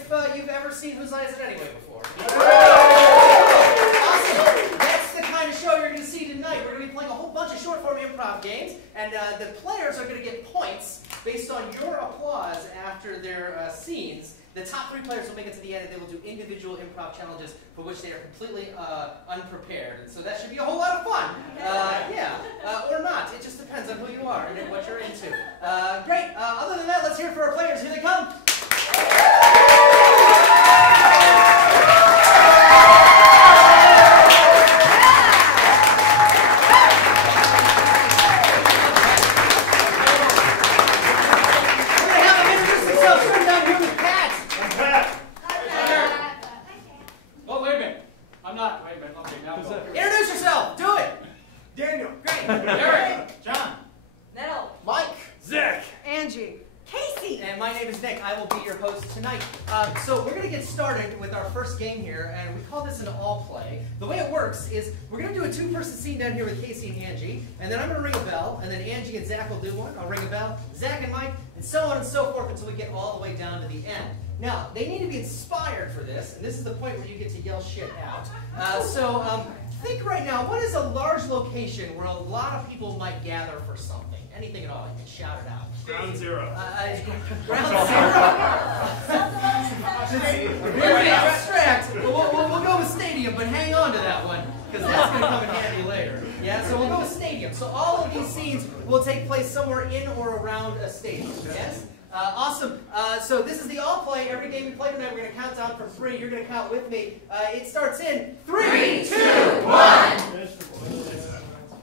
if you've ever seen Whose Line Is It Anyway before. Awesome. That's the kind of show you're going to see tonight. We're going to be playing a whole bunch of short-form improv games, and the players are going to get points based on your applause after their scenes. The top 3 players will make it to the end, and they will do individual improv challenges for which they are completely unprepared. And so that should be a whole lot of fun. Or not. It just depends on who you are and what you're into. Great. Other than that, let's hear it for our players. Here they come. Introduce yourself. Do it. Daniel. Great. Eric. John. Nell. Mike. Zach. Angie. Casey. And my name is Nick. I will be your host tonight. So we're going to get started with our first game here, and we call this an all play. The way it works is we're going to do a 2-person scene down here with Casey and Angie, and then I'm going to ring a bell, and then Angie and Zach will do one. I'll ring a bell, Zach and Mike, and so on and so forth until we get all the way down to the end. Now, they need to be inspired for this, and this is the point where you get to yell shit out. Think right now, what is a large location where a lot of people might gather for something? Anything at all, you can shout it out. Ground Zero. Ground Zero. Very abstract. We'll go with stadium, but hang on to that one, because that's going to come in handy later. Yeah, so we'll go with stadium. So all of these scenes will take place somewhere in or around a stadium. Yes? Awesome. So this is the all play. Every game we play tonight, we're going to count down from 3. You're going to count with me. It starts in 3, 2, 1.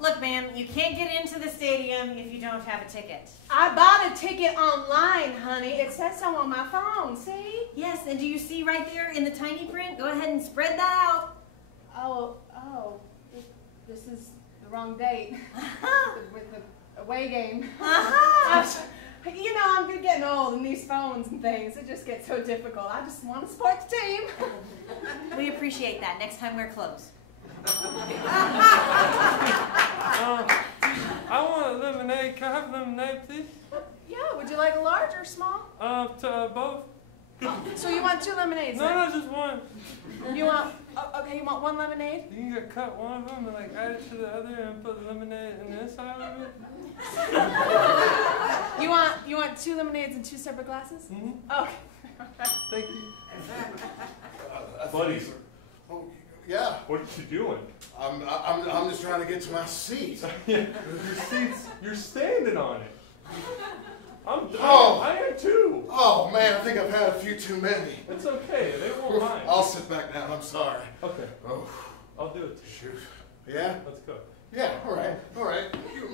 Look, ma'am, you can't get into the stadium if you don't have a ticket. I bought a ticket online, honey. It says so on my phone, see? Yes, and do you see right there in the tiny print? Go ahead and spread that out. Oh, this is the wrong date. With the away game. You know, I'm getting old, and these phones and things, it just gets so difficult. I just want to support the team. We appreciate that. Next time we're close. I want a lemonade. Can I have lemonade, please? Yeah, would you like a large or small? Both. So you want 2 lemonades? No, just one. You want, okay, you want 1 lemonade? You can cut one of them and like add it to the other and put the lemonade in the inside of it. You want 2 lemonades and 2 separate glasses? Mm-hmm. Okay. Thank you. Buddy. Oh, yeah. What are you doing? I'm just trying to get to my seat. Your seats, you're standing on it. I am too. Oh man, I think I've had a few too many. It's okay. They won't mind. I'll sit back down. I'm sorry. Okay. Oh, I'll do it. shoot. Yeah. Let's go. Yeah. All right. All right. You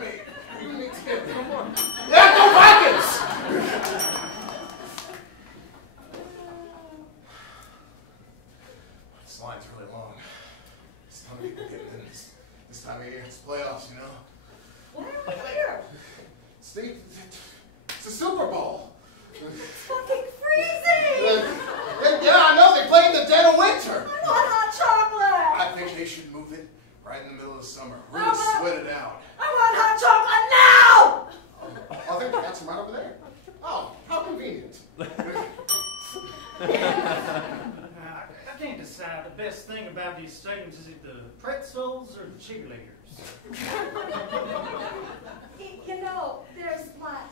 and me together. Come on. Yeah, go Vikings! This line's really long. It's time to get in this time of year. It's playoffs, you know. Why are we here? Steve, it's the Super Bowl. It's fucking freezing! Yeah, I know. They play in the dead of winter. I want hot chocolate! I think they should move it right in the middle of the summer. Really sweat it out. I want hot chocolate now! I think they got some right over there. Oh, how convenient. I can't decide. The best thing about these stadiums is it the pretzels or the cheerleaders. You know, there's like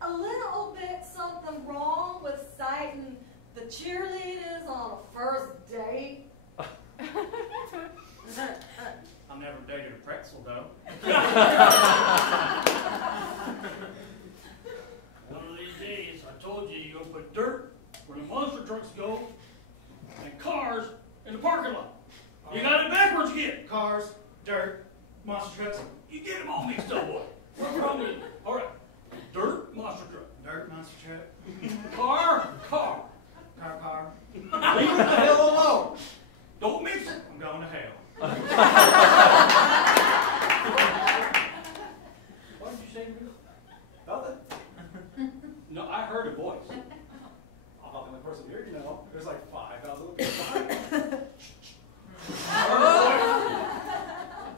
a little bit something wrong with citing the cheerleaders on a first date. I've never dated a pretzel, though. One of these days, I told you you're going to put dirt where the monster trucks go and cars in the parking lot. You got it backwards again. Cars, dirt, monster trucks. You get them all mixed up, boy. What's wrong with you? All right. Dirt, monster truck. Dirt, monster truck. Car, car. Car. Leave the hell alone. Don't mix it. I'm going to hell. What did you say to me? Nothing. No, I heard a voice. I'm not the only person here, you know. There's like 5,000 people.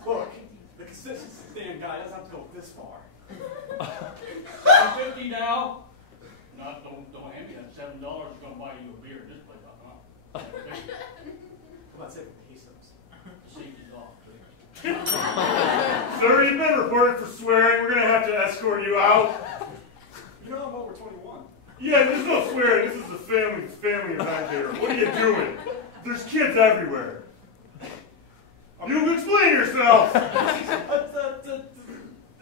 Look, the consistency stand guy doesn't have to go this far. 50 now. Don't hand me that. buy you a beer in this place, huh? How about say pesos? Safety's off, too. Sir, you've been reported for swearing. We're going to have to escort you out. You know I'm over 21. Yeah, there's no swearing. This is a family event here. What are you doing? There's kids everywhere. You explain yourself.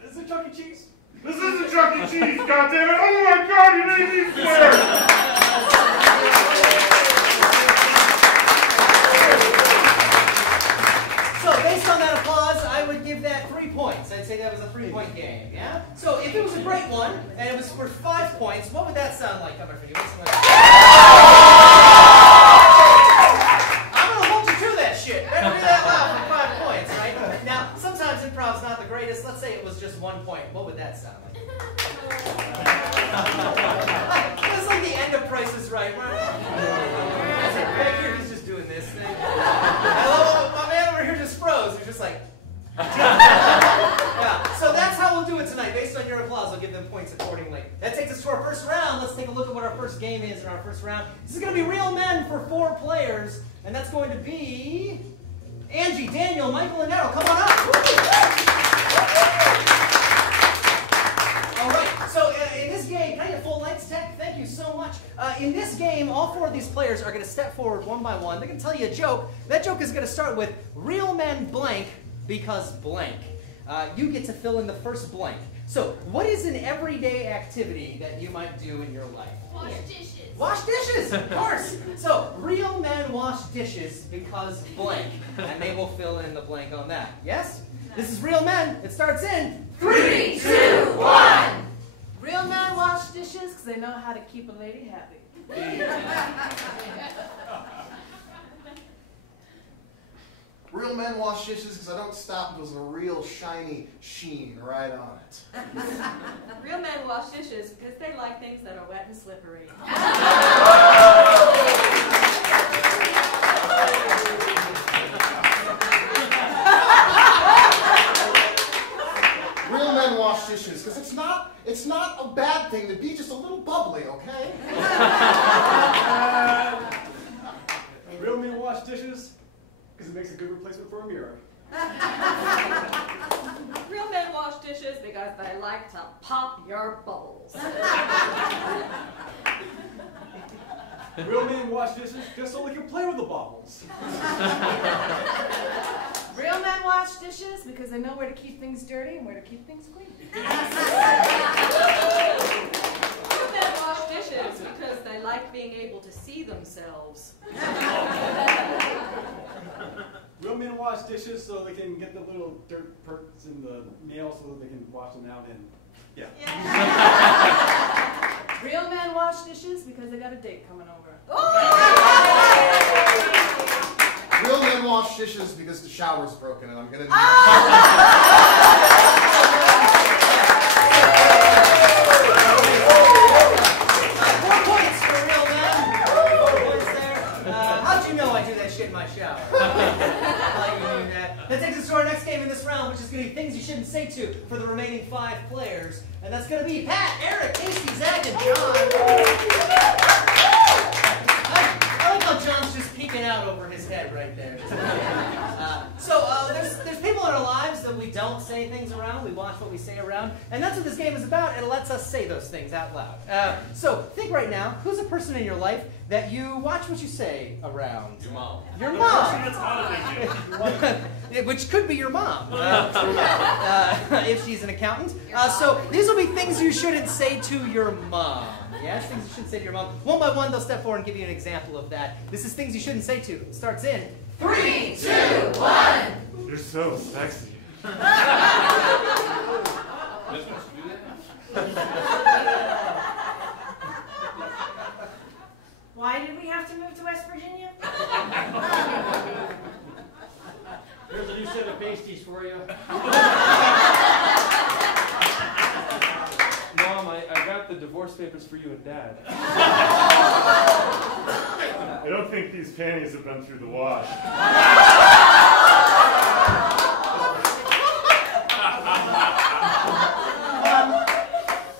Is it Chuck E. Cheese? This isn't Chuck E. Cheese, goddammit. Oh my God, you made me swear. So based on that applause, I would give that 3 points. I'd say that was a 3-point game, yeah? So if it was a great one, and it was for 5 points, what would that sound like coming from you? I'm going to hold you to that shit. Better be that loud for 5 points, right? Now, sometimes improv's not the greatest. Let's say it was just 1 point. What would that sound like? It's like the end of Price is Right. Back here, he's just doing this thing. I love my man over here just froze. He's just like. Yeah. So that's how we'll do it tonight. Based on your applause, I'll give them points accordingly. That takes us to our first round. Let's take a look at what our first game is in our first round. This is going to be Real Men for 4 players, and that's going to be Angie, Daniel, Michael, and Nero. Come on up. All right. So in this game, can I get full lights, Tech? Thank you so much. In this game, all 4 of these players are going to step forward one by one. They're going to tell you a joke. That joke is going to start with real men blank because blank. You get to fill in the first blank. So what is an everyday activity that you might do in your life? Wash dishes. Wash dishes, of course. So real men wash dishes because blank. And they will fill in the blank on that. Yes? This is Real Men. It starts in 3, 2, 1. Real men wash dishes because they know how to keep a lady happy. Real men wash dishes because I don't stop until there's a real shiny sheen right on it. Real men wash dishes because they like things that are wet and slippery. Real men wash dishes because it's not a bad thing to be just a little bubbly, okay? Real men wash dishes because it makes a good replacement for a mirror. Real men wash dishes because they like to pop your bubbles. Real men wash dishes just so they can play with the bubbles. Real men wash dishes because they know where to keep things dirty and where to keep things clean. Real men wash dishes because they like being able to see themselves. Real men wash dishes so they can get the little dirt perks in the mail so that they can wash them out and yeah. Real men wash dishes because they got a date coming over. Real men wash dishes because the shower's broken and I'm gonna need 4 points for Real Men. 4 points there. How'd you know I do that shit in my shower? I like you doing that. That takes us to our next game in this round, which is going to be things you shouldn't say to for the remaining 5 players. And that's going to be Pat, Eric, Casey, Zach, and John. I like how John's just peeking out over his head right there. There's people in our lives that we don't say things around. We watch what we say around. And that's what this game is about. It lets us say those things out loud. So think right now, who's a person in your life that you watch what you say around? Your mom. Your mom. That's not a big deal. Which could be your mom, if she's an accountant. So these will be things you shouldn't say to your mom. Yes, things you shouldn't say to your mom. One by one, they'll step forward and give you an example of that. This is things you shouldn't say to. It starts in 3, 2, 1. You're so sexy. Why did we have to move to West Virginia? Here's a new set of pasties for you. Mom, I got the divorce papers for you and Dad. I don't think these panties have been through the wash.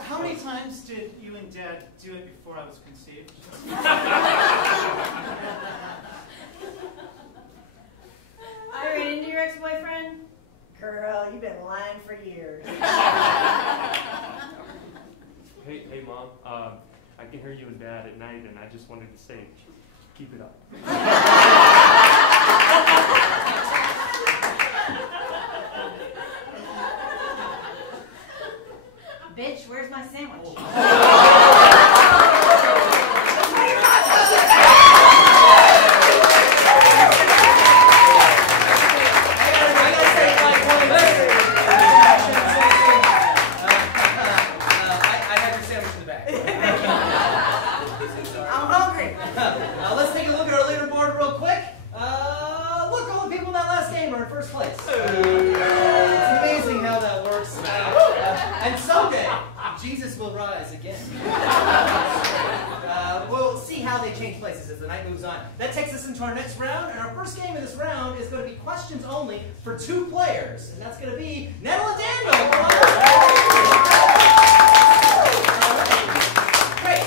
How many times did you and Dad do it before before I was conceived. I ran into your ex-boyfriend? Girl, you've been lying for years. Hey, Mom. I can hear you and Dad at night, and I just wanted to say, keep it up. Bitch, where's my sandwich? Let's take a look at our leaderboard real quick. Look, all the people in that last game are in first place. It's amazing how that works. And someday, Jesus will rise again. We'll see how they change places as the night moves on. That takes us into our next round, and our first game of this round is going to be questions only for 2 players, and that's going to be Nettle and Daniel. Great.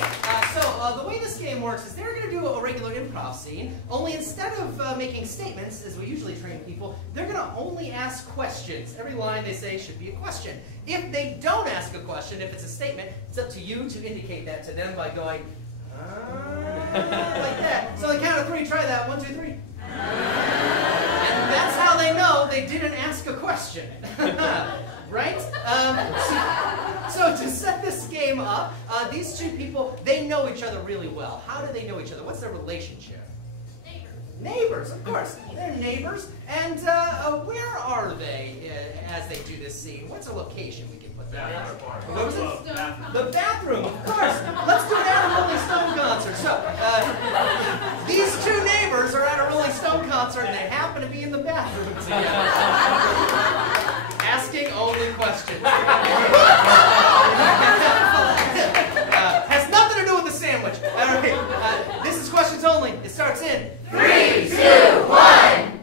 So the way this game works is they're going to do a regular improv scene, only instead of making statements, as we usually train people, they're going to only ask questions. Every line they say should be a question. If they don't ask a question, if it's a statement, it's up to you to indicate that to them by going, like that. So on the count of 3, try that. 1, 2, 3. And that's how they know they didn't ask a question. Right? So to set this game up, these 2 people, they know each other really well. How do they know each other? What's their relationship? Neighbors, of course. They're neighbors. And where are they as they do this scene? What's a location we can put that in? What was it? The bathroom, of course. Let's do it at a Rolling Stone concert. So, these 2 neighbors are at a Rolling Stone concert and they happen to be in the bathroom together. Asking only questions. Has nothing to do with the sandwich. Right, this is questions only. It starts in 3, 2, 1.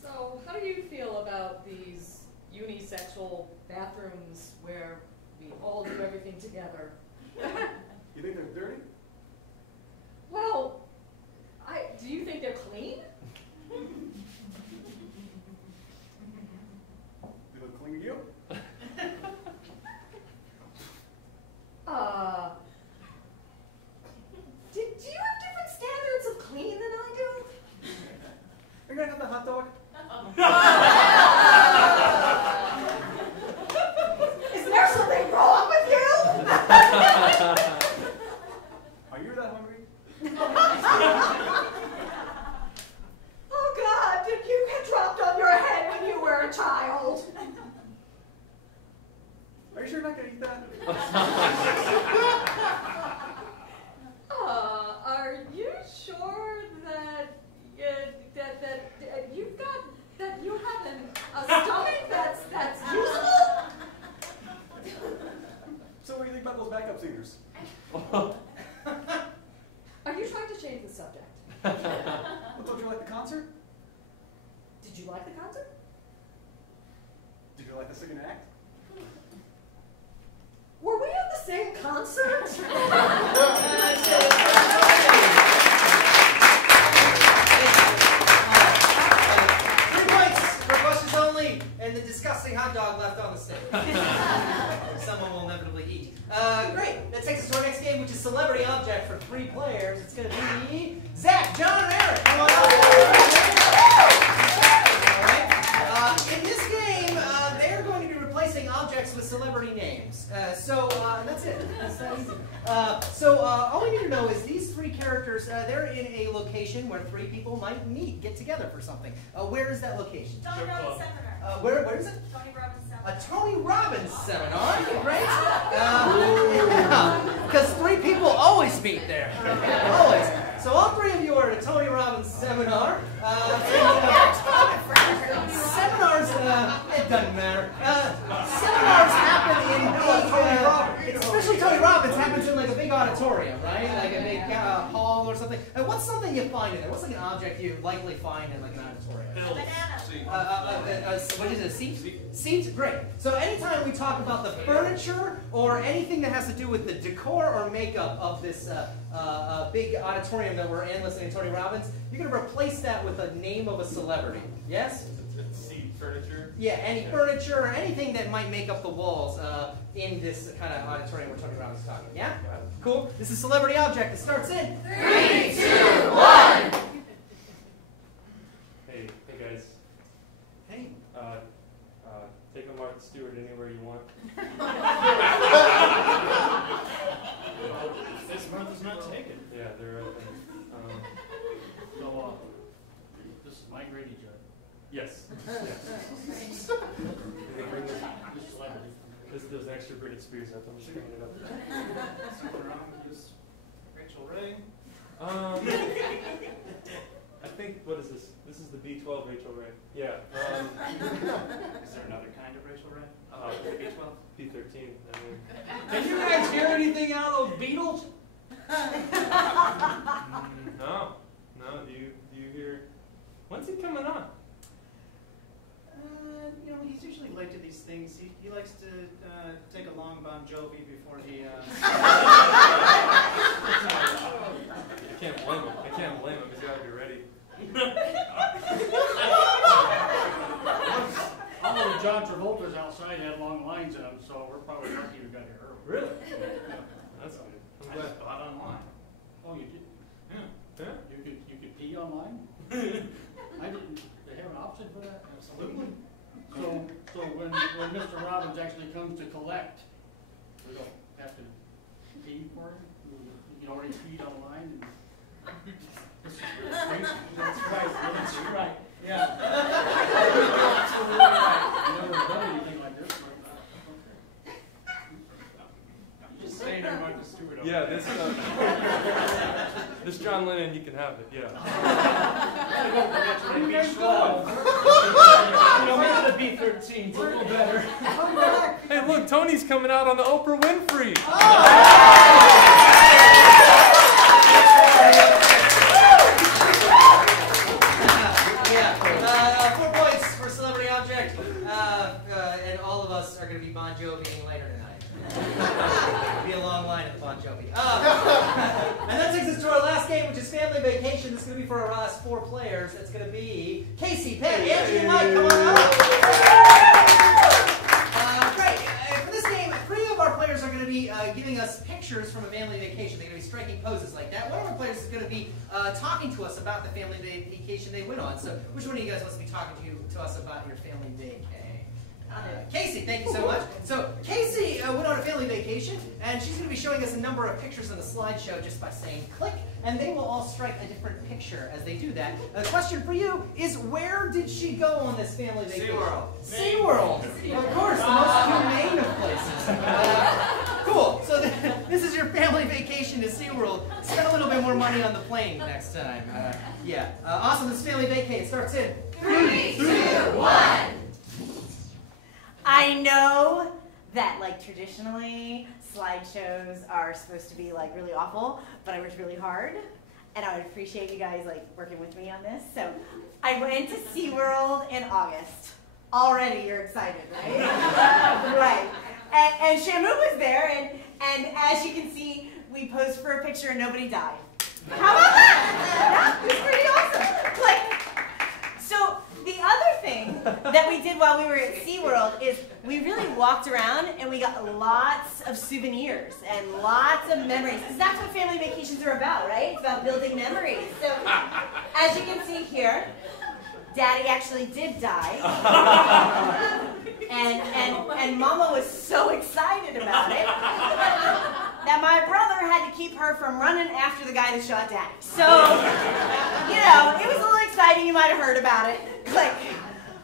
So, how do you feel about these unisexual bathrooms where we all do everything together? You think they're dirty? Well, do you think they're clean? They look clean to you? Do you have different standards of clean than I do? Are you gonna have the hot dog? Is there something wrong with you? Are you that hungry? Oh God, did you get dropped on your head when you were a child? Are you sure you're not gonna eat that? Are you sure that you have a stomach that's usable? So what do you think about those backup singers? Are you trying to change the subject? Well, don't you like the concert? Did you like the concert? Did you like the second act? Were we at the same concert? 3 points for questions only, and the disgusting hot dog left on the stage. Someone will inevitably eat. Great. That takes us to our next game, which is Celebrity Object for 3 players. It's going to be Zach, John, and Eric. Come on up. All right. In this game, they're going to be replacing objects with celebrity names. And that's it. That's that easy. All we need to know is these 3 characters, they're in a location where 3 people might meet, get together for something. Where is that location? Tony Robbins seminar. Where is it? Tony Robbins seminar. A Tony Robbins seminar, right? Because 3 people always meet there. Always. So all 3 of you are at a Tony Robbins seminar. Seminars, it doesn't matter. Seminars happen in big, especially Tony Robbins happens in like a big auditorium, right? Like a big hall wall or something. And what's something you find in there? What's like an object you likely find in like an auditorium? What is it? A seat? Seats? Great. So anytime we talk about the furniture or anything that has to do with the decor or makeup of this big auditorium that we're in listening to Tony Robbins, you're going to replace that with a name of a celebrity. Yes? Seat, furniture? Yeah, any furniture or anything that might make up the walls in this kind of auditorium where Tony Robbins is talking. Yeah? Cool. This is Celebrity Object. It starts in 3, 2, 1. Hey guys. Hey. Take a Martha Stewart anywhere you want. This Martha's not taken. Yeah, they're right there. So, this is my Grady jug. Yes. There's an extra Britney Spears up. I'm just bringing it up. Something wrong with this Rachel Ray? I think, what is this? This is the B12 Rachel Ray. Yeah. Is there another kind of Rachel Ray? B12? B13. Did you guys hear anything out of those Beatles? No. Do you hear? When's he coming on? You know, he's usually late to these things. He likes to take a long Bon Jovi before he. I can't blame him. He's got to be ready. I know John Travolta's outside had long lines in them, so we're probably lucky we got here early. Really? Yeah. That's good. I'm I glad. just bought online. Oh, you did? Yeah. Yeah? You could pee online? I didn't. They have an option for that? Absolutely. So when Mr. Robbins actually comes to collect, we don't have to pee for him. You can already feed online. And this is really crazy. That's right. That's right. Yeah. Absolutely right. I've never done anything like this. Just saying there Martha Stewart. Yeah, this John Lennon, you can have it. Yeah. Maybe the B13's a little better. Hey, look, Tony's coming out on the Oprah Winfrey. Yeah. 4 points for Celebrity Object. And all of us are going to be Bon Jovi-ing later tonight. It'll be a long line at the Bon Jovi. And that takes us to our last game, which is Family Vacation. This is going to be for our last 4 players. It's going to be Casey, Penn, Angie, and Mike. Come on up. Great. For this game, 3 of our players are going to be giving us pictures from a family vacation. They're going to be striking poses like that. One of our players is going to be talking to us about the family vacation they went on. So which one of you guys wants to be talking to us about your family vacay? Casey, thank you so much. So Casey went on a family vacation, and she's going to be showing us a number of pictures on the slideshow just by saying click, and they will all strike a different picture as they do that. The question for you is, where did she go on this family vacation? SeaWorld. Of course, the most humane of places. Cool. So this is your family vacation to SeaWorld. Spend a little bit more money on the plane next time. Yeah. Awesome. This family vacay starts in 3, 2, 1. I know that, like, traditionally, slideshows are supposed to be, like, really awful, but I worked really hard, and I would appreciate you guys, like, working with me on this. So I went to SeaWorld in August. Already you're excited, right? Right. And Shamu was there, and as you can see, we posed for a picture and nobody died. How about that? Yeah, it was pretty awesome. Like, so the other thing that we did while we were at SeaWorld is we really walked around and we got lots of souvenirs and lots of memories. Because that's what family vacations are about, right? It's about building memories. So as you can see here, Daddy actually did die. And Mama was so excited about it that my brother had to keep her from running after the guy that shot Daddy. So, you know, it was a little exciting. You might have heard about it. Click.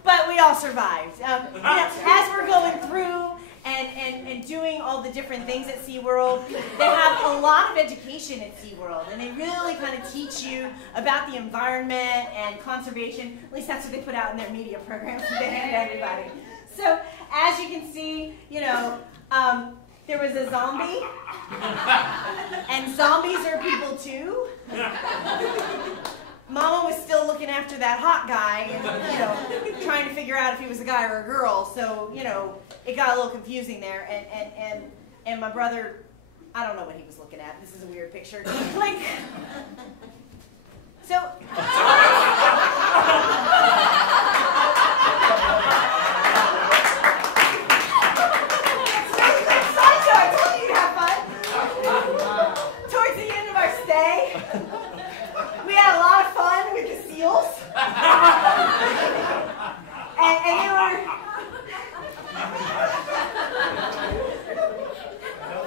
But we all survived. You know, as we're going through and doing all the different things at SeaWorld, they have a lot of education at SeaWorld, and they really kind of teach you about the environment and conservation. At least that's what they put out in their media programs to everybody. So as you can see, you know, there was a zombie, and zombies are people too. after that hot guy and, trying to figure out if he was a guy or a girl. So, it got a little confusing there. And my brother, I don't know what he was looking at. This is a weird picture. Like, so. We had a lot of fun with the seals. and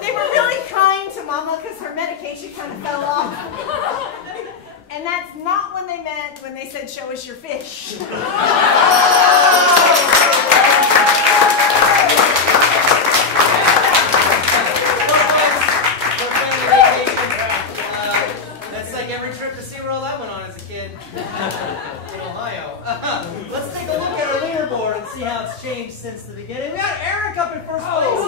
they were really kind to Mama because her medication kind of fell off. And that's not what they meant when they said, show us your fish. In Ohio. Let's take a look at our leaderboard and see how it's changed since the beginning. We got Eric up in first place.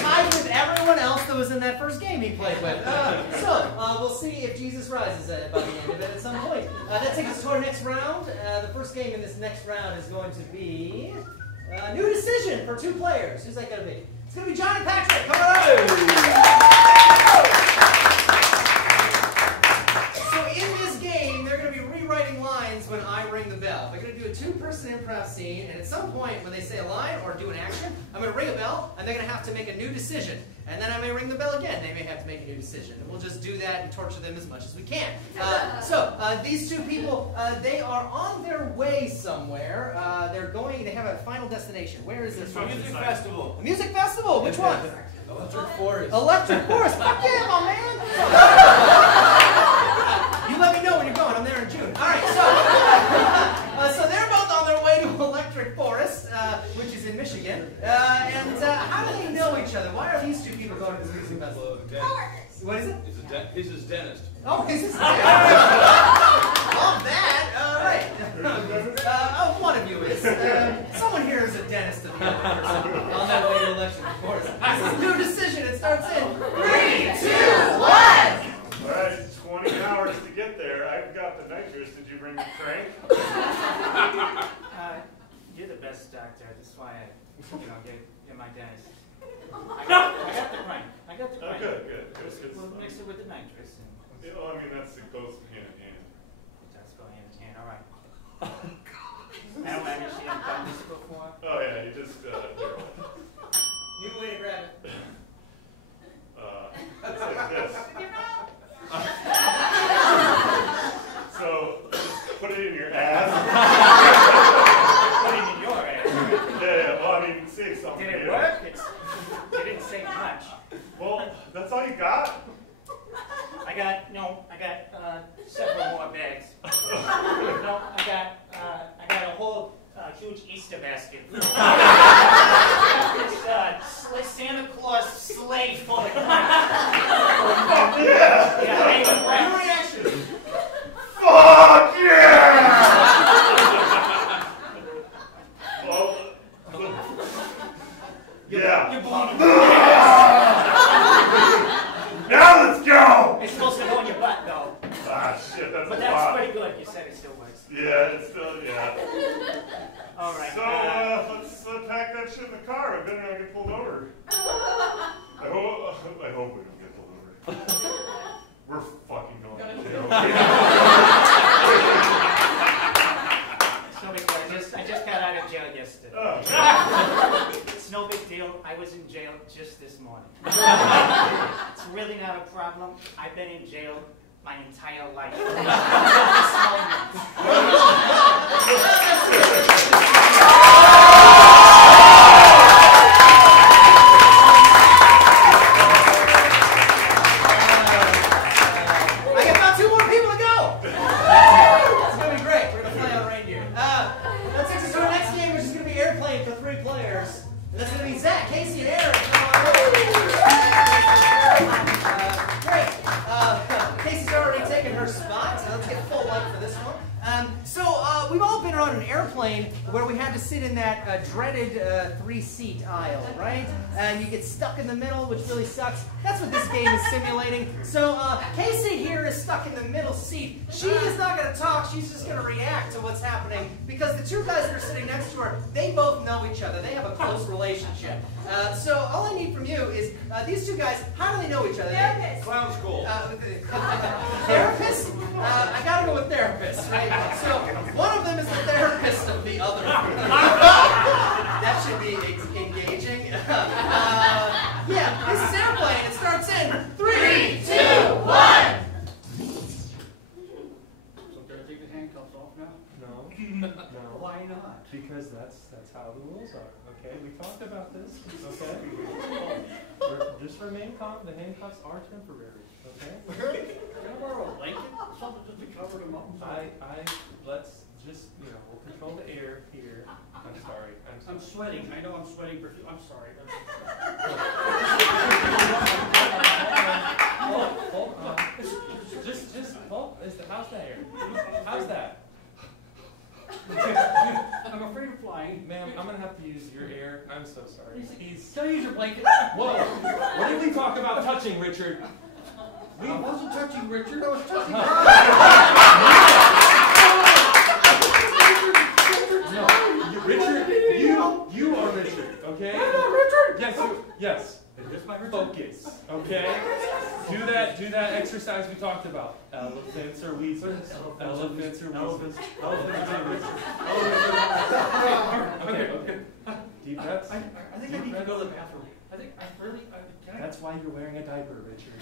Tied with everyone else that was in that first game he played with. We'll see if Jesus rises by the end of it at some point. That takes us to our next round. The first game in this next round is going to be a new decision for 2 players. Who's that going to be? It's going to be John and Patrick. Come on up. When I ring the bell. They're going to do a 2-person improv scene, and at some point when they say a line or do an action, I'm going to ring a bell, and they're going to have to make a new decision. And then I may ring the bell again. They may have to make a new decision. And we'll just do that and torture them as much as we can. These 2 people, they are on their way somewhere. They have a final destination. Where is this? Music festival. A music festival? Which one? Electric Forest. Electric Forest. Fuck yeah, my man. You let me know when you're going. I'm there in June. All right, so they're both on their way to Electric Forest, which is in Michigan. How do they know each other? Why are these 2 people going to this music festival? What is it? He's his dentist. Oh, he's his dentist. Love that. All right. One of you is. Someone here is a dentist of the other person on that way to Electric Forest. This is a new decision. It starts in 3, 2, 1. All right, 20 hours to get there. I've got the nitrous. Did you bring the crank? You're the best doctor. That's why you're my dentist. I got the crank. Oh, good. We'll mix it with the nitrous. It goes hand in hand. It does go hand in hand. All right. I don't actually have done this before. Oh yeah, you just New way to grab it. It's like this. So, put it in your ass. Put it in your ass. Yeah, well, I mean, say something. Did it work? It didn't say much. Well, that's all you got? I got several more bags. No, I got a whole huge Easter basket. It's Santa Claus sleigh full of crap. Yeah! Your reaction? Fuck yeah! Well, yeah. Now let's go! It's supposed to go in your butt, though. Ah, shit, that's but a that's lot. pretty good. You said it still works. Yeah, it's still, yeah. All right. So, let's pack that shit in the car. I better not get pulled over. I hope we don't get pulled over. We're fucking going to jail. It's no big deal. I just got out of jail yesterday. Oh. It's no big deal. I was in jail just this morning. It's really not a problem. I've been in jail my entire life. where we had to sit in that dreaded 3-seat aisle, right? And you get stuck in the middle, which really sucks. That's what this game is simulating. So Casey here is stuck in the middle seat. She is not going to talk. She's just going to react to what's happening because the two guys that are sitting next to her, they both know each other. They have a close relationship. So all I need from you is these two guys, how do they know each other? Therapist. Clown school. Therapist? I gotta go with therapist, right? So one of them is the therapist of the other. That should be engaging. Yeah, this is airplane. It starts in 3, 2, 1. So can I take the handcuffs off now? No. No. Why not? Because that's how the rules are. Okay, we talked about this. Okay. Just remain calm. The handcuffs are temporary. Okay. Can I borrow a blanket or something just to cover them up? Let's just, we'll control the air here. I'm sorry. I'm sweating. I know I'm sweating profusely. I'm sorry. Hold on. Just hold. How's the air? How's that? I'm afraid of flying. Ma'am, I'm gonna have to use your air. I'm so sorry. Can I use your blanket? Whoa! What did we talk about touching, Richard? I wasn't touching Richard. I was touching No, Richard, you are Richard, okay? Richard. Yes. Is this my Richard? Focus, okay? Do that exercise we talked about. Elephants or weasels. Elephants or weasels. Okay. Deep breaths. I think I need to go to the bathroom. I think I really. Can I? That's why you're wearing a diaper, Richard.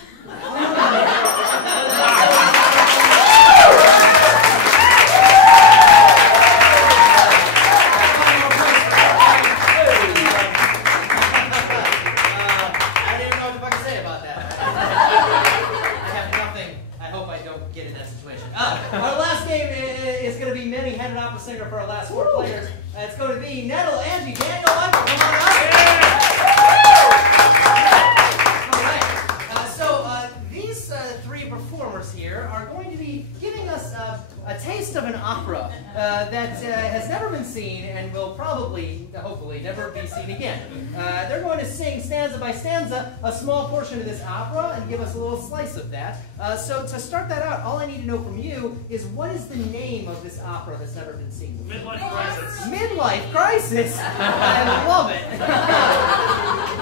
Our last game is going to be many-headed opera singer for our last 4 players. It's going to be Nettle, Angie, Daniel, Michael. Come on up. All right. So these 3 performers here are going to be giving us a taste of an opera that has never been seen and will probably, hopefully, never be seen again. They're going to sing stanza by stanza a small portion of this opera and give us a little slice of that. So to start that out, all I need to know from you is what is the name of this opera that's never been seen before? Midlife Crisis. Midlife Crisis. I love it.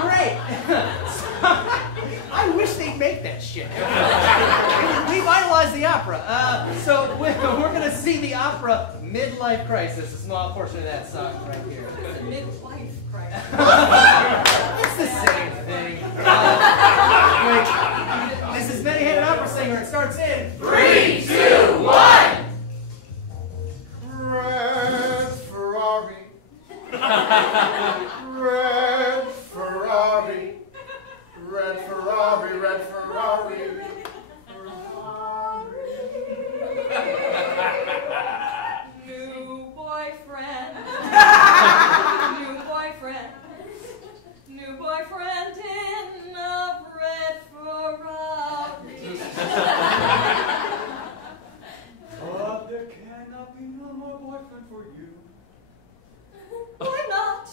Great. I wish they'd make that shit. Revitalize the opera. So we're going to see the opera Midlife Crisis, a small portion of that song right here. Midlife crisis. It's the same thing. This is Benny-headed opera singer. It starts in 3, 2, 1. Red Ferrari. Red Ferrari. Red Ferrari, red Ferrari. New boyfriend. New boyfriend. New boyfriend in a red Ferrari. But there cannot be no more boyfriend for you. Why not?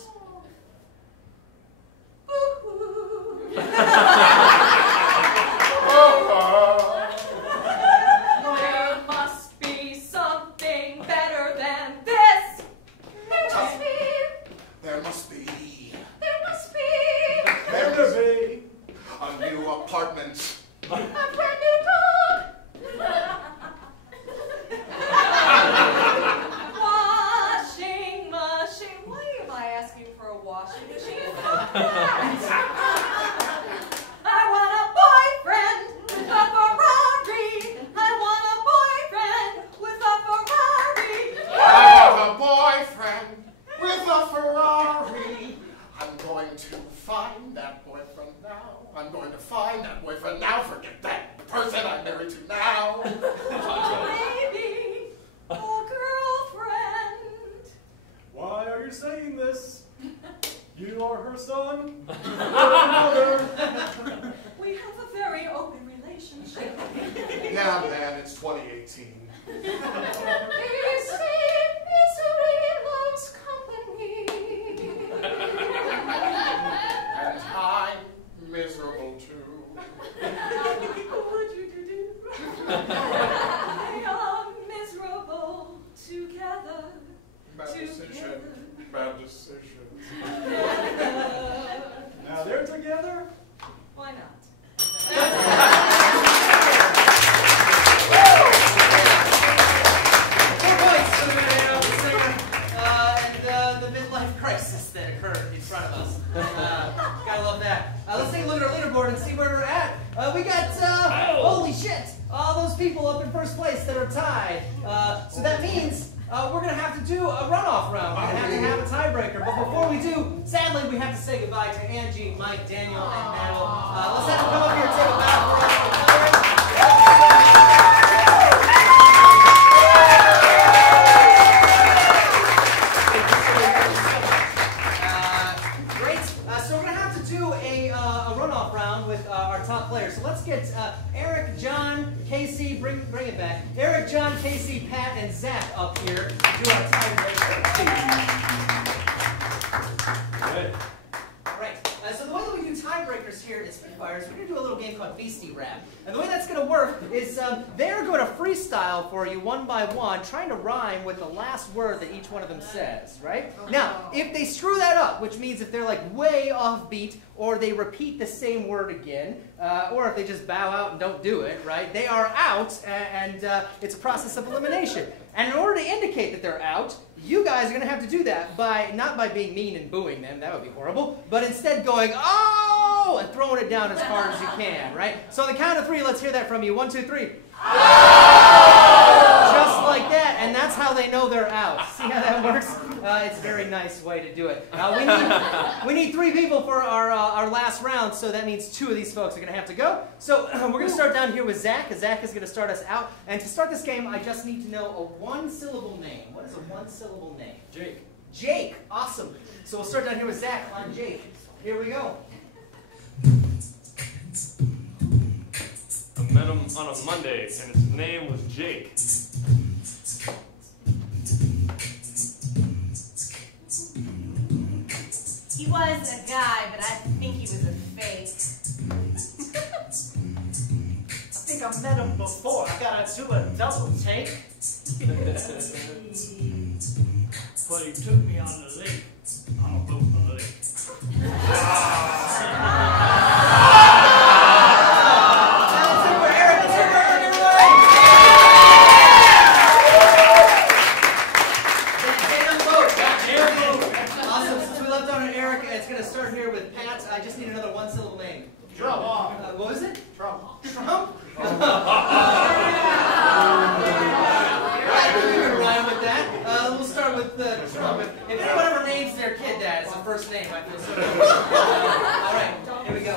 Boo-hoo. There must be something better than this. There must be. There must be. There must be. There must be a new apartment. A brand new dog. Washing machine. Why am I asking for a washing machine? Fuck that. I want a boyfriend with a Ferrari. I want a boyfriend with a Ferrari. I want a boyfriend with a Ferrari. I'm going to find that boyfriend now. I'm going to find that boyfriend now. Forget that person I'm married to now. Maybe a girlfriend. Why are you saying this? You are her son. You're her mother. We have a very open relationship. Yeah, man, it's 2018. Is he really loves We are miserable together. Bad decision. Bad decision. Now they're together? Why not? 4 points for the Banana Singer and the midlife crisis that occurred in front of us. Gotta love that. Let's take a look at our leaderboard and see where we're at. We got, holy shit, all those people up in first place that are tied. So that means we're going to have to do a runoff round. We're going to have a tiebreaker. But before we do, sadly, we have to say goodbye to Angie, Mike, Daniel, and Madeline. Let's have them come up here and take a bow for us. So let's get Eric, John, Casey, bring it back. Eric, John, Casey, Pat, and Zach up here to do our tiebreaker. All right. So the way that we do tiebreakers here at Spitfire is we're going to do a little game called Beastie Rap. And the way that's going to work is they're going to freestyle for you one by one, trying to rhyme with the last word that each one of them says, right? Now, if they screw that up, which means if they're like way off beat, or they repeat the same word again, or if they just bow out and don't do it, right, they are out, and it's a process of elimination. And in order to indicate that they're out, you guys are going to have to do that by, not by being mean and booing them, that would be horrible, but instead going, oh, and throwing it down as hard as you can, right? So on the count of 3, let's hear that from you. 1, 2, 3. Oh! Just like that, and that's how they know they're out. See how that works? It's a very nice way to do it. We need 3 people for our last round, so that means 2 of these folks are going to have to go. So we're going to start down here with Zach. Zach is going to start us out. And to start this game, I just need to know a 1-syllable name. What is a 1-syllable name? Jake. Jake. Awesome. So we'll start down here with Zach on Jake. Here we go. I met him on a Monday, and his name was Jake. He was a guy, but I think he was a fake. I think I met him before. I gotta do a double take. But he took me on the lake. On a boat on the lake. I just need another 1-syllable name. Trump. What was it? Trump. Trump? Right, we can rhyme with that. We'll start with Trump. If anyone ever names their kid that, it's the first name. I feel so good. All right, here we go.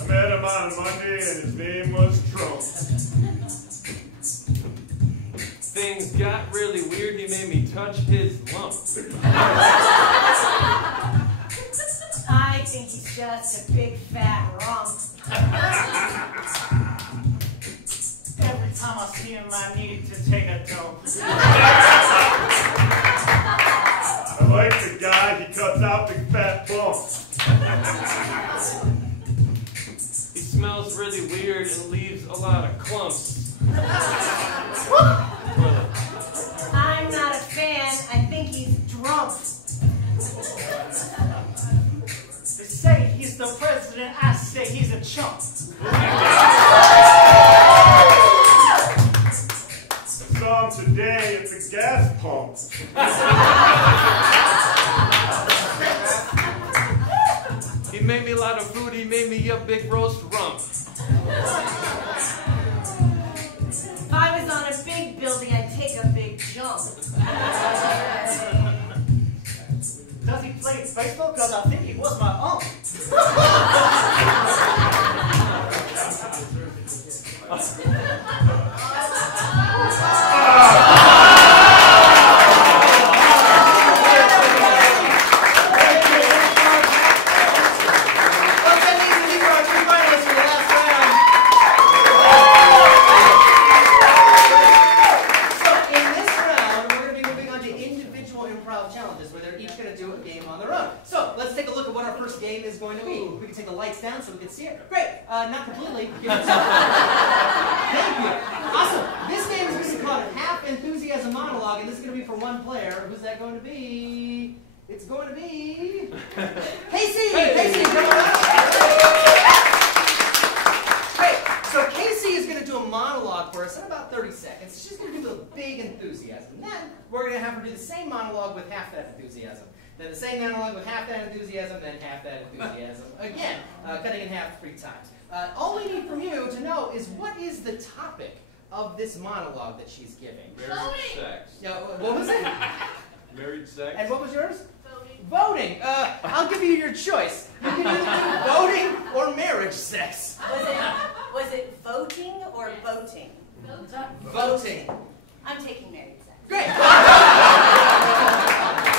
I met him on Monday, and his name was Trump. Things got really weird. He made me touch his lump. I think he's just a big fat rump. Every time I see him, I need to take a dope. I like the guy. He cuts out big fat bumps. He smells really weird and leaves a lot of clumps. I'm not a fan. I think he's drunk. They say he's the president. I say he's a chump. I saw him today at the gas pump. He made me a lot of food. He made me a big roast rump. If I was on a big building, I'd take a big jump. Does he play baseball? Because I think he was my uncle. so we can see it? Great. Not completely. Thank you. Awesome. This game is going to be called Half Enthusiasm Monologue, and this is going to be for one player. Who's that going to be? It's going to be Casey. Casey, come on up. Great. So Casey is going to do a monologue for us in about 30 seconds. She's going to do the big enthusiasm. Then we're going to have her do the same monologue with half that enthusiasm. Then the same monologue with half that enthusiasm, then half that enthusiasm. Again, cutting in half 3 times. All we need from you to know is what is the topic of this monologue that she's giving. Married sex. Yeah, what was it? Married sex. And what was yours? Voting. I'll give you your choice. You can either do voting or marriage sex. Was it voting or voting? Voting. I'm taking married sex. Great.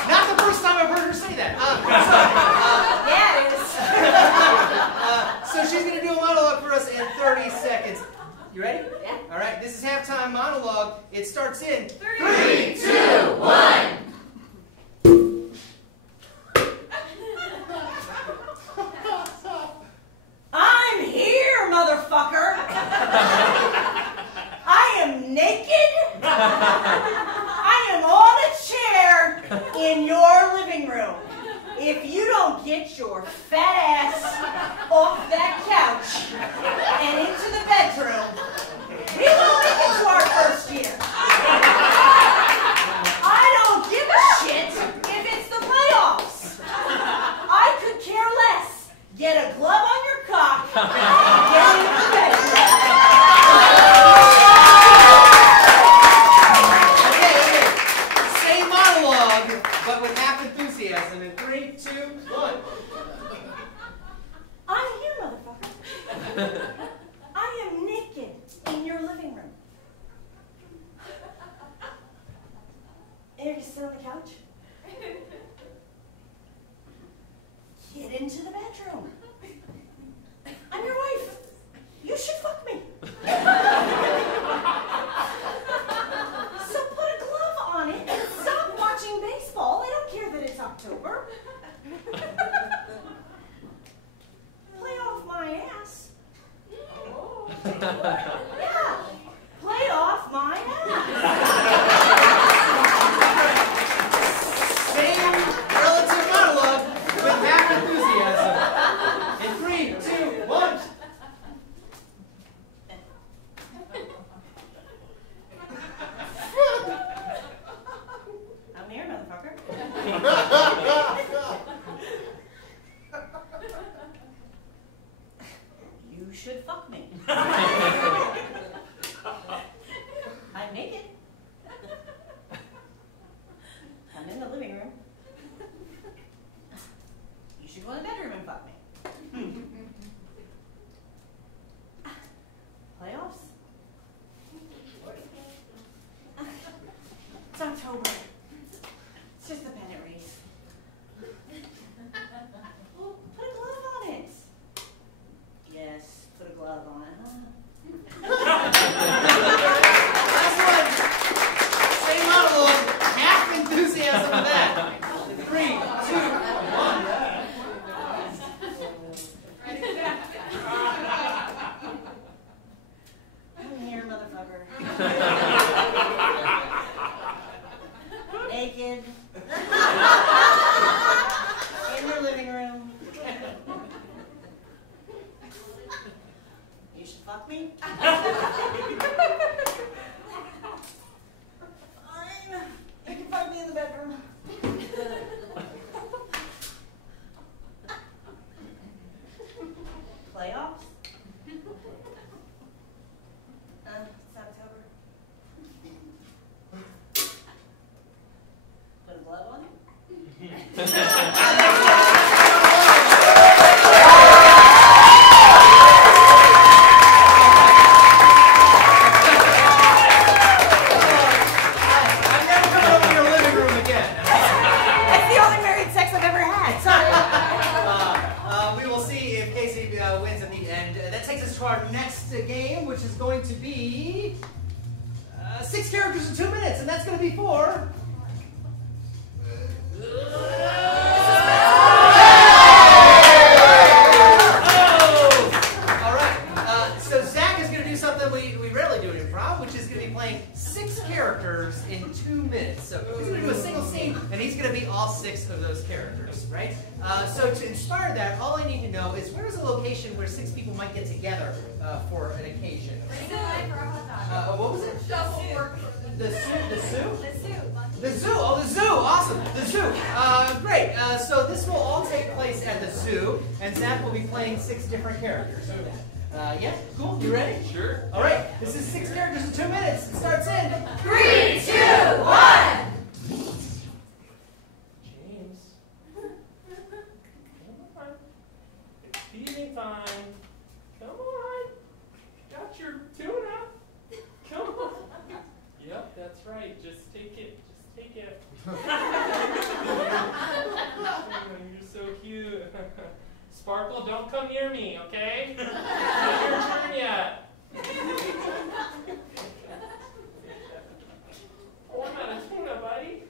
Not the first time I've heard her say that. Yeah, it is. So she's going to do a monologue for us in 30 seconds. You ready? Yeah. All right. This is halftime monologue. It starts in 3, 2, 1. I'm here, motherfucker. I am naked. I am on a chair in your living room. If you don't get your fat ass off that couch and into the bedroom, we won't make it to our first year. I don't give a shit if it's the playoffs. I could care less. Get a glove on your cock and get into the bedroom. Okay. Same monologue, but with half enthusiasm. In 3, 2, 1. I'm here, motherfucker. I am naked in your living room. Here, you sit on the couch. Get into the bedroom. I'm your wife. You should fuck me. So put a glove on it and stop watching baseball. I don't care that it's October. Play off my ass. Yeah. Play off my ass. Same relative monologue with half enthusiasm. In 3, 2, 1. I'm here, motherfucker. You should fuck me. I'm naked. I'm in the living room. You should go in the bedroom and fuck me. Playoffs? It's October. It's just the pennant race. Well, put a glove on it. Yes, put a glove on it. Last one. Same monologue. Half enthusiasm with that. In 3, 2, 1. I'm here, motherfucker. Naked. In your living room. You should fuck me. Fine. You can fuck me in the bedroom. Playoffs? It's October. Put a glove on it? I'm never coming over to your living room again. That's the only married sex I've ever had. Sorry. We will see if Casey wins at the end. That takes us to our next game, which is going to be 6 characters in 2 minutes, and that's going to be for... playing 6 characters in 2 minutes. So he's going to do a single scene, and he's going to be all 6 of those characters, right? So to inspire that, all I need to know is where is a location where 6 people might get together for an occasion? What was it? The zoo? The zoo? The zoo. Oh, the zoo. Awesome. The zoo. Great. So this will all take place at the zoo, and Zach will be playing 6 different characters. Yeah? Cool. You ready? Sure. All right. This is 6 characters in 2 minutes. It starts in 3, 2, 1. James. Come on. It's feeding time. Come on. Got your tuna. Come on. Yep, that's right. Just take it. Just take it. You're so cute. Sparkle, don't come near me, okay? It's not your turn yet. Oh, I'm out of tuna, buddy.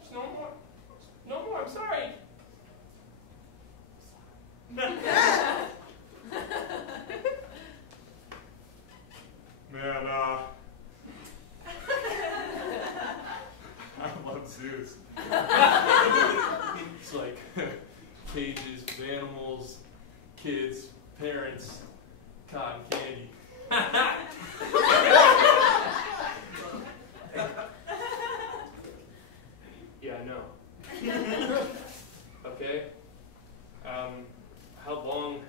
There's no more. No more, I'm sorry. Man, I love zoos. It's like cages with animals, kids, parents, cotton candy. Yeah, I know. Okay. How long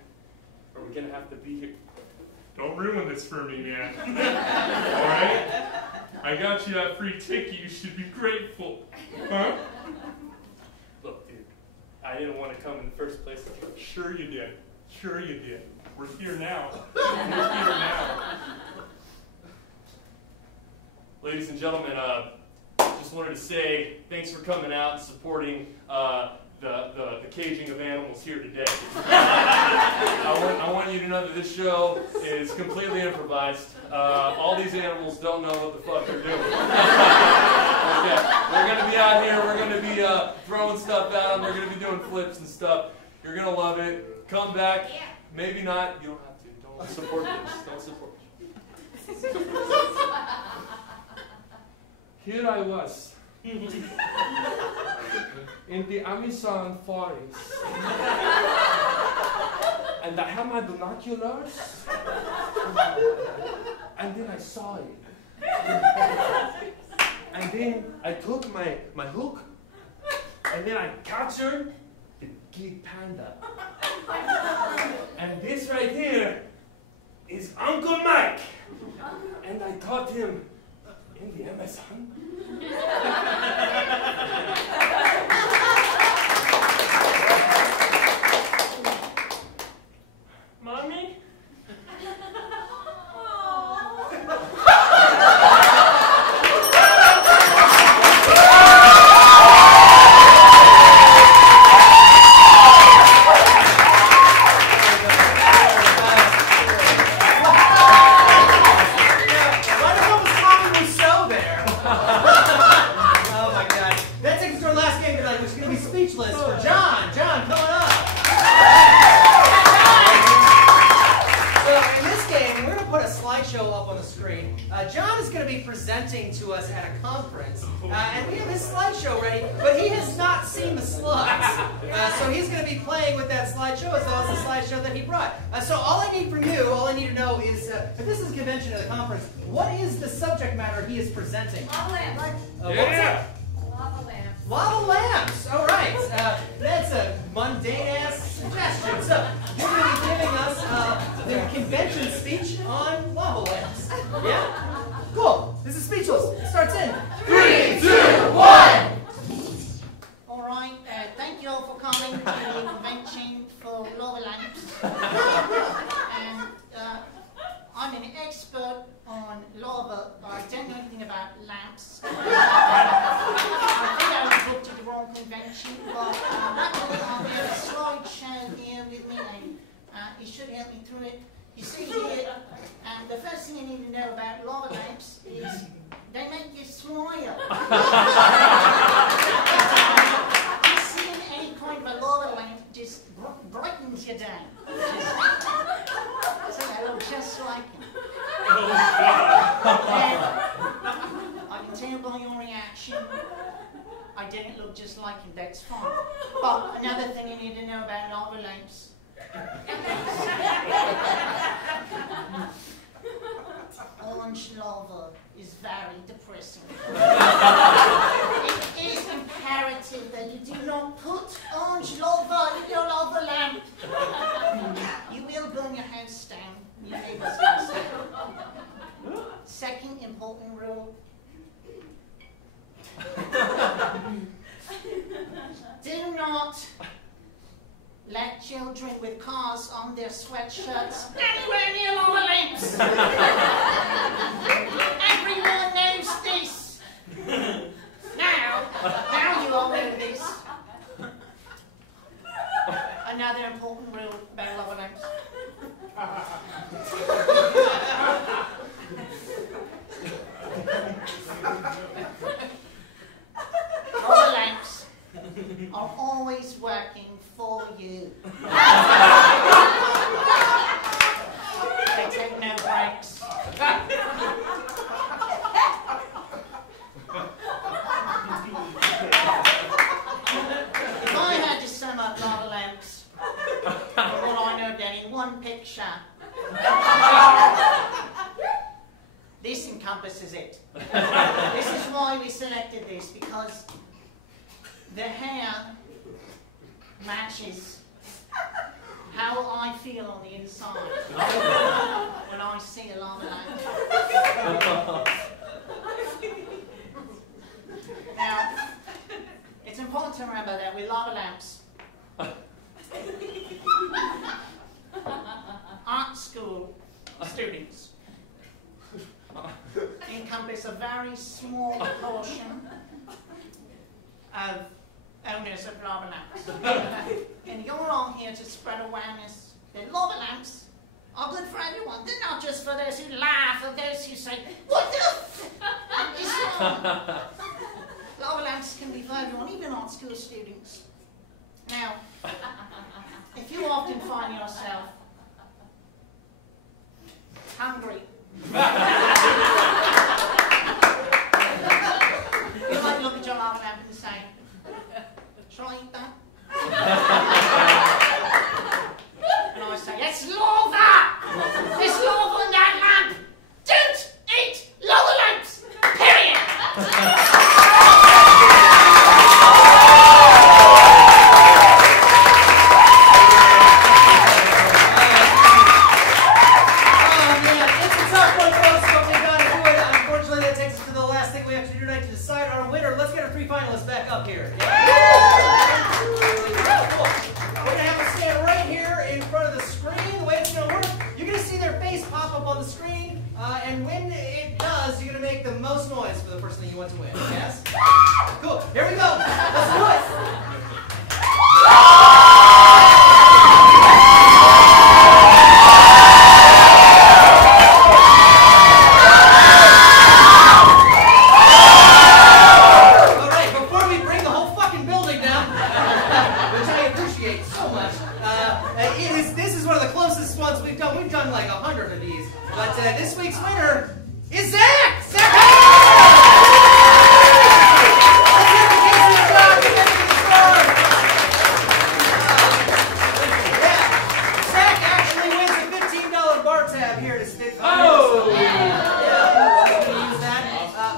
are we gonna have to be here? Don't ruin this for me, man. Alright? I got you that free ticket, you should be grateful. Huh? Look, dude, I didn't want to come in the first place. Sure you did. Sure you did. We're here now. We're here now. Ladies and gentlemen, just wanted to say thanks for coming out and supporting the caging of animals here today. I want you to know that this show is completely improvised. All these animals don't know what the fuck they're doing. Okay, we're going to be out here, we're going to be throwing stuff at them, we're going to be doing flips and stuff. You're going to love it. Come back. Maybe not. You don't have to. Don't support this. Don't support this. Here I was. In the Amazon forest. And I had my binoculars. And then I saw it. And then I took my hook. And then I captured the big panda. And this right here is Uncle Mike. And I caught him in the Amazon. Mommy? presenting to us at a conference, and we have his slideshow ready, but he has not seen the slides. So he's going to be playing with that slideshow as well as the slideshow that he brought. So all I need from you, all I need to know is, if this is a convention at a conference, what is the subject matter he is presenting? Lava lamps. Yeah. Lava lamps. Lava lamps. All right. That's a mundane-ass suggestion. So you're going to be giving us the convention speech on lava lamps. Yeah? Cool. This is Speechless. It starts in 3, 2, 1. All right. Thank you all for coming to the convention for lava lamps. And I'm an expert on lava, but I don't know anything about lamps. I think I was booked to the wrong convention, but luckily I'll have a slideshow here with me, and it should help me through it. You see here, the first thing you need to know about lava lamps is they make you smile. Seeing any kind of a lava lamp just brightens your day. So just like it. Oh, God. I can tell by your reaction, I didn't look just like him, that's fine. But another thing you need to know about lava lamps. Orange lava is very depressing. It is imperative that you do not put orange lava in your lava lamp. You will burn your house down. You may must understand. Second important rule. Do not let children with cars on their sweatshirts anywhere near lava lamps. Everyone knows this. Now you all know this. Another important rule about lava lamps. Lava lamps are always working for you. They take no breaks. If I had to sum up lava lamps, from what I know then in one picture, this encompasses it. This is why we selected this, because the hair matches how I feel on the inside when I see a lava lamp. Now, it's important to remember that with lava lamps, art school students encompass a very small portion of owners of lava lamps. And you're all here to spread awareness that lava lamps are good for everyone. They're not just for those who laugh or those who say, what the f is wrong? Lava lamps can be for everyone, even art school students. Now, if you often find yourself hungry, you might look at your lava lamp and say, shall I eat that? And I say, it's lava! There's lava in that lamp! Don't eat lava lamps! Period! It's a tough one, folks, but we got to do it. Unfortunately, that takes us to the last thing we have to do tonight to decide our winner. Let's get our three finalists back up here. We're going to have them stand right here in front of the screen. The way it's going to work, you're going to see their face pop up on the screen, and when it does, you're going to make the most noise for the person that you want to win. Yes? Cool. Here we go. Let's do it. This week's winner is Zach! Zach! Zach actually wins a $15 bar tab here at Spitfire. Oh! Yeah, we're gonna use that.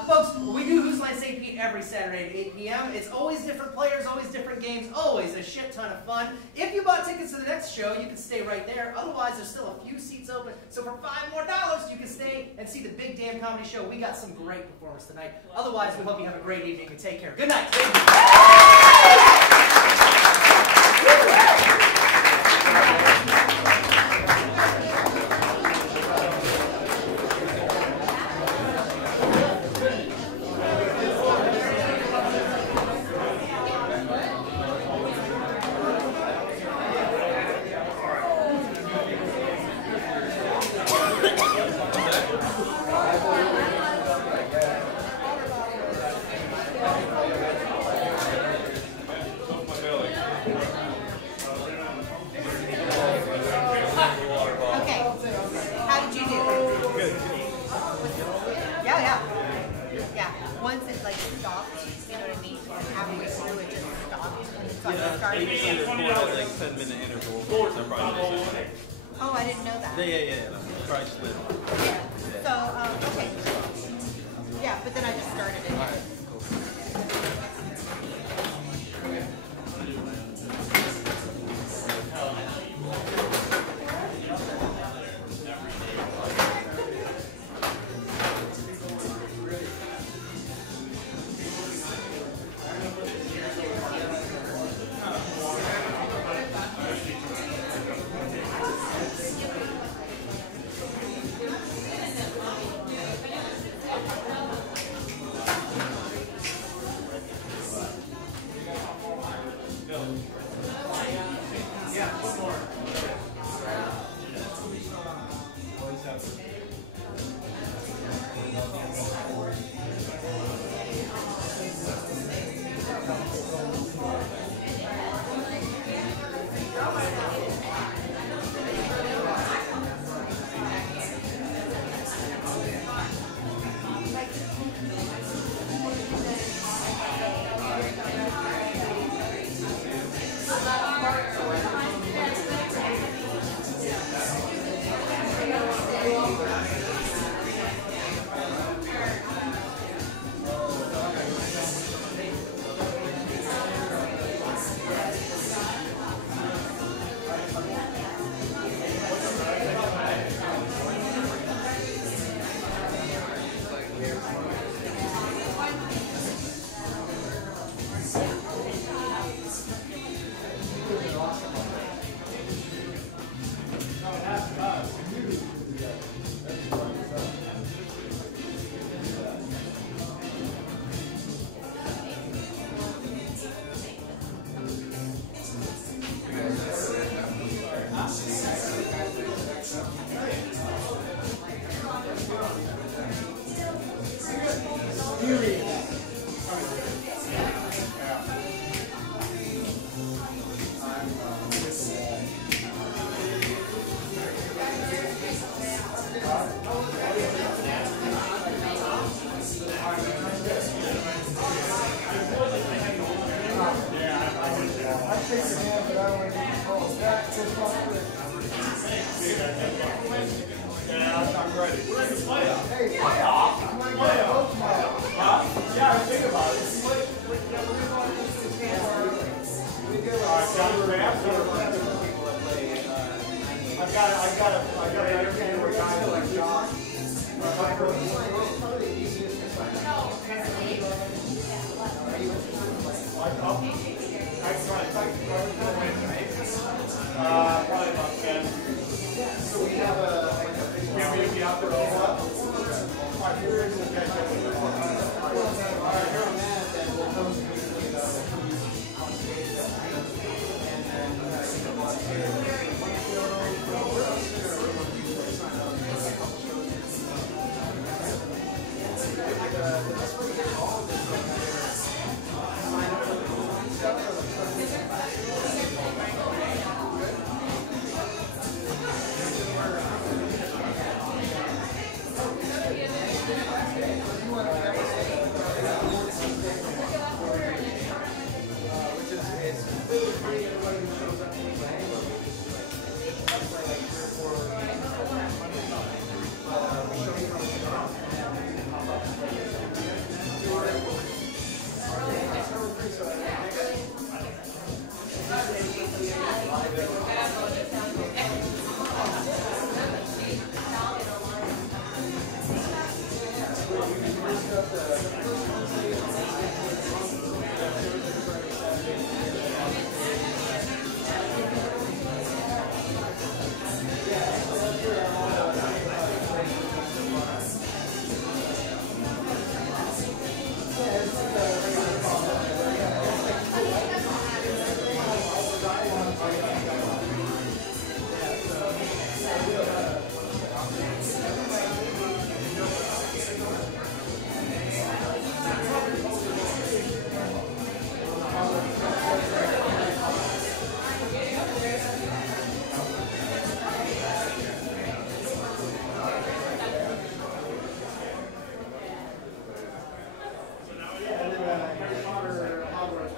Folks, we do Whose Line St. Pete every Saturday at 8 p.m. It's always different players, always different games, always a shit ton of fun. If you bought tickets to the next show, you can stay right there. Otherwise, there's still a few seats open. So for $5 more, you can stay and see the Big Damn Comedy Show. We got some great performers tonight. Otherwise, we hope you have a great evening and take care. Good night. started. Usually record at like 10-minute intervals. So probably Oh, I didn't know that. yeah. Probably split. Yeah. So, okay. Yeah, but then I just started it. All right. Harry Potter, Hogwarts,